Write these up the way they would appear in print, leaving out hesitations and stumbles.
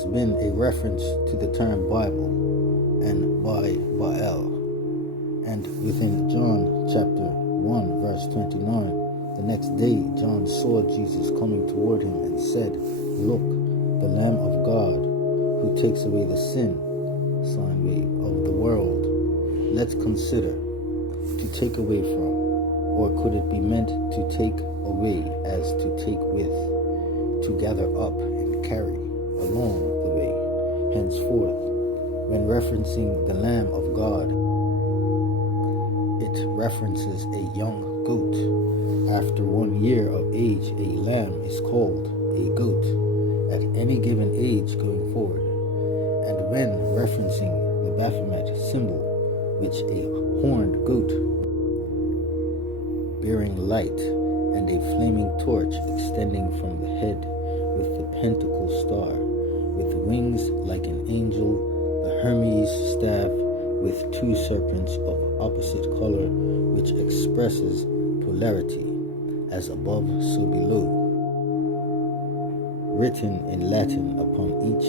has been a reference to the term Bible and by Baal. And within John chapter 1 verse 29, the next day John saw Jesus coming toward him and said, "Look, the Lamb of God who takes away the sin, sine wave, of the world." Let's consider to take away from, or could it be meant to take away as to take with, to gather up and carry along the way. Henceforth, when referencing the Lamb of God, it references a young goat. After 1 year of age, a lamb is called a goat at any given age going forward. And when referencing the Baphomet symbol, which a horned goat bearing light and a flaming torch extending from the head with the pentacle star, with wings like an angel, the Hermes staff with 2 serpents of opposite color, which expresses polarity, as above so below, written in Latin upon each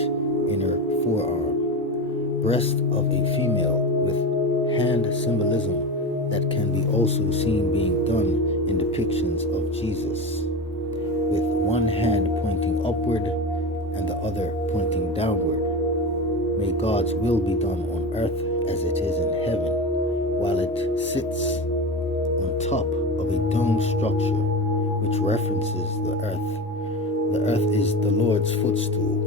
inner forearm, breast of a female with hand symbolism that can be also seen being done in depictions of Jesus, with one hand pointing upward and the other pointing downward. May God's will be done on earth as it is in heaven, while it sits on top of a dome structure which references the earth. The earth is the Lord's footstool.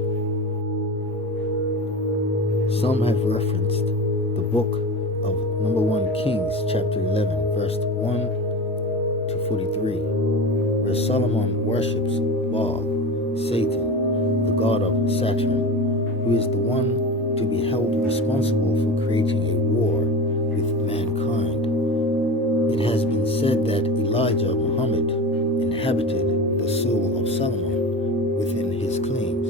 Some have referenced the book of number 1 Kings chapter 11 verse 1 to 43, where Solomon worships Baal, Satan, the god of Saturn, who is the one to be held responsible for creating a war with mankind. It has been said that Elijah Muhammad inhabited the soul of Solomon within his claims.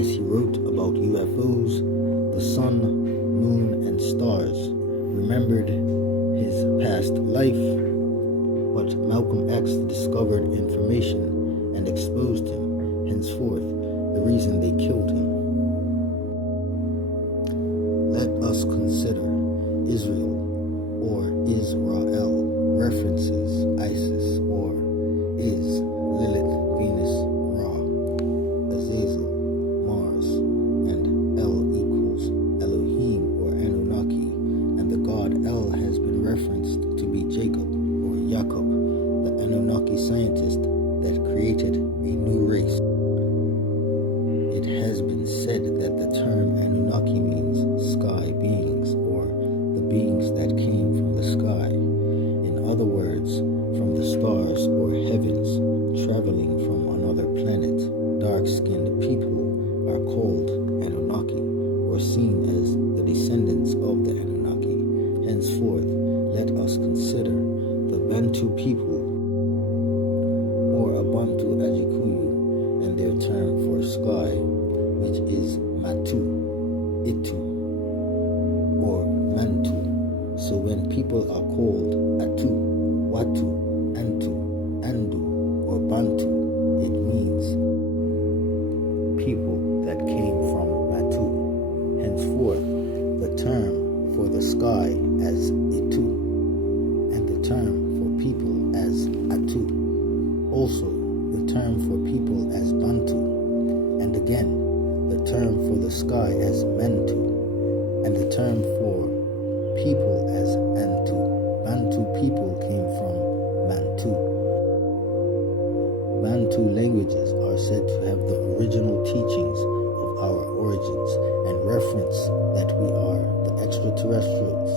As he wrote about UFOs, the sun, moon, and stars, remembered his past life, but Malcolm X discovered information and exposed him, henceforth the reason they killed him. Let us consider Israel or Israel references Isis or is Lilith, Venus, Ra, Azazel, Mars, and El equals Elohim or Anunnaki, and the god El has been referenced to be Jacob or Jacob, the Anunnaki scientist that created a new race. It has been said that the term Anunnaki means sky beings or the beings that came from the sky. In other words, from the stars or heavens, traveling from another planet. Dark-skinned people are called Anunnaki or seen as the descendants of the Anunnaki. Henceforth, let us consider the Bantu people or Abantu Ajikuyu and their term for sky, which is Matu, Itu, or Mantu. So when people are called Atu, Watu, Antu, Andu, or Bantu, it means people that came from Matu. Henceforth, the term for the sky as Itu, and the term for people as Atu. Also, the term for people as Bantu, and again, the term for the sky as Mentu, and the term for people as Antu. Bantu people came from Bantu. Bantu languages are said to have the original teachings of our origins and reference that we are the extraterrestrials,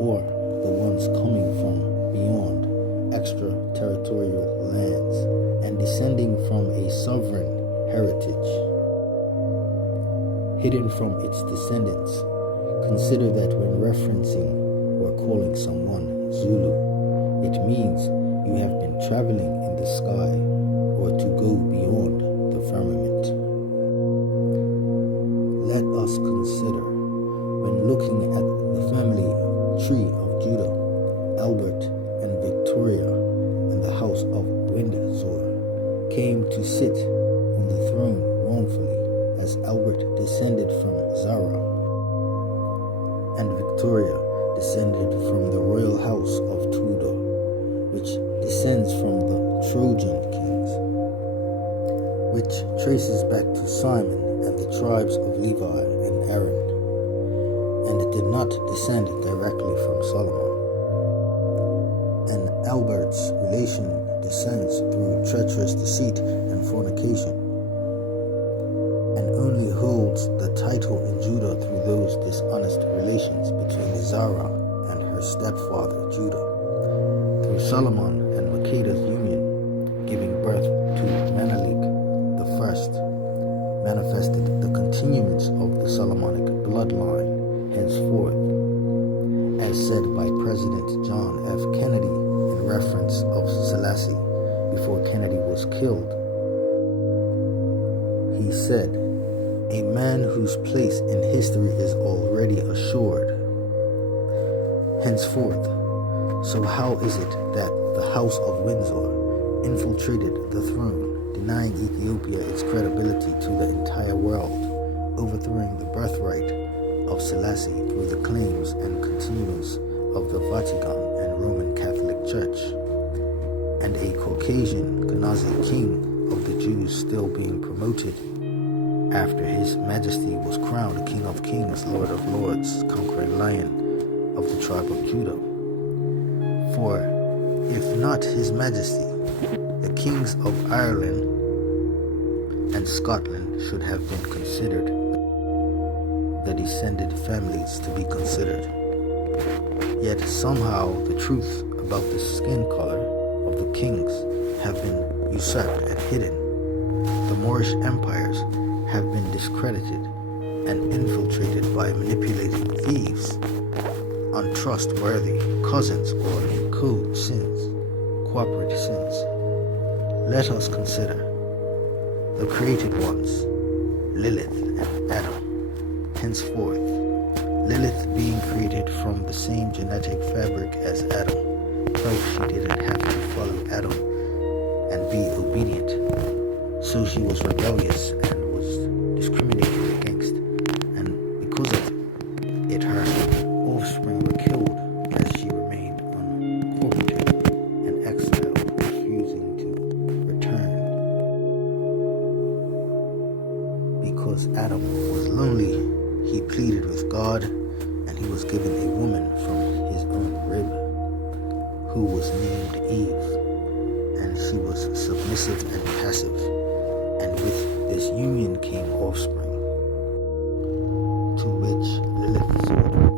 or the ones coming from beyond extraterritorial lands and descending from a sovereign heritage hidden from its descendants. Consider that when referencing or calling someone Zulu, it means you have been traveling in the sky or to go beyond the firmament. Let us consider, when looking at the family tree of Judah, Albert and Victoria and the house of Windsor came to sit on the throne wrongfully, as Albert descended from Zara, and Victoria descended from the royal house of Tudor, which descends from the Trojan kings, which traces back to Simon and the tribes of Levi and Aaron, and it did not descend directly from Solomon. And Albert's relation descends through treacherous deceit and fornication, and only holds the title in Judah through those dishonest relations between Zara and her stepfather Judah, through Solomon and Makeda's union, giving birth to Menelik the first, manifested the continuance of the Solomonic bloodline henceforth, as said by President John F. Kennedy in reference of Selassie before Kennedy was killed. He said, "A man whose place in history is already assured. Henceforth, so how is it that the House of Windsor infiltrated the throne, denying Ethiopia its credibility to the entire world, overthrowing the birthright of Selassie through the claims and continuance of the Vatican and Roman Catholic Church, and a Caucasian Ghaznavi king of the Jews still being promoted after his majesty was crowned King of Kings, Lord of Lords, conquering lion of the tribe of Judah? For if not his majesty, the kings of Ireland and Scotland should have been considered the descended families to be considered. Yet somehow the truth about the skin color of the kings have been usurped and hidden. The Moorish empires have been discredited and infiltrated by manipulating thieves, untrustworthy cousins, or in code sins, corporate sins. Let us consider the created ones, Lilith and Adam. Henceforth, Lilith being created from the same genetic fabric as Adam, felt she didn't have to follow Adam and be obedient, so she was rebellious and was discriminated against, and because of it her offspring were killed as she remained uncorrupted and exiled, refusing to return. Because Adam was lonely, he pleaded with God, and he was given a woman from his own rib, who was named Eve, and she was submissive and passive, and with this union came offspring, to which Lilith sought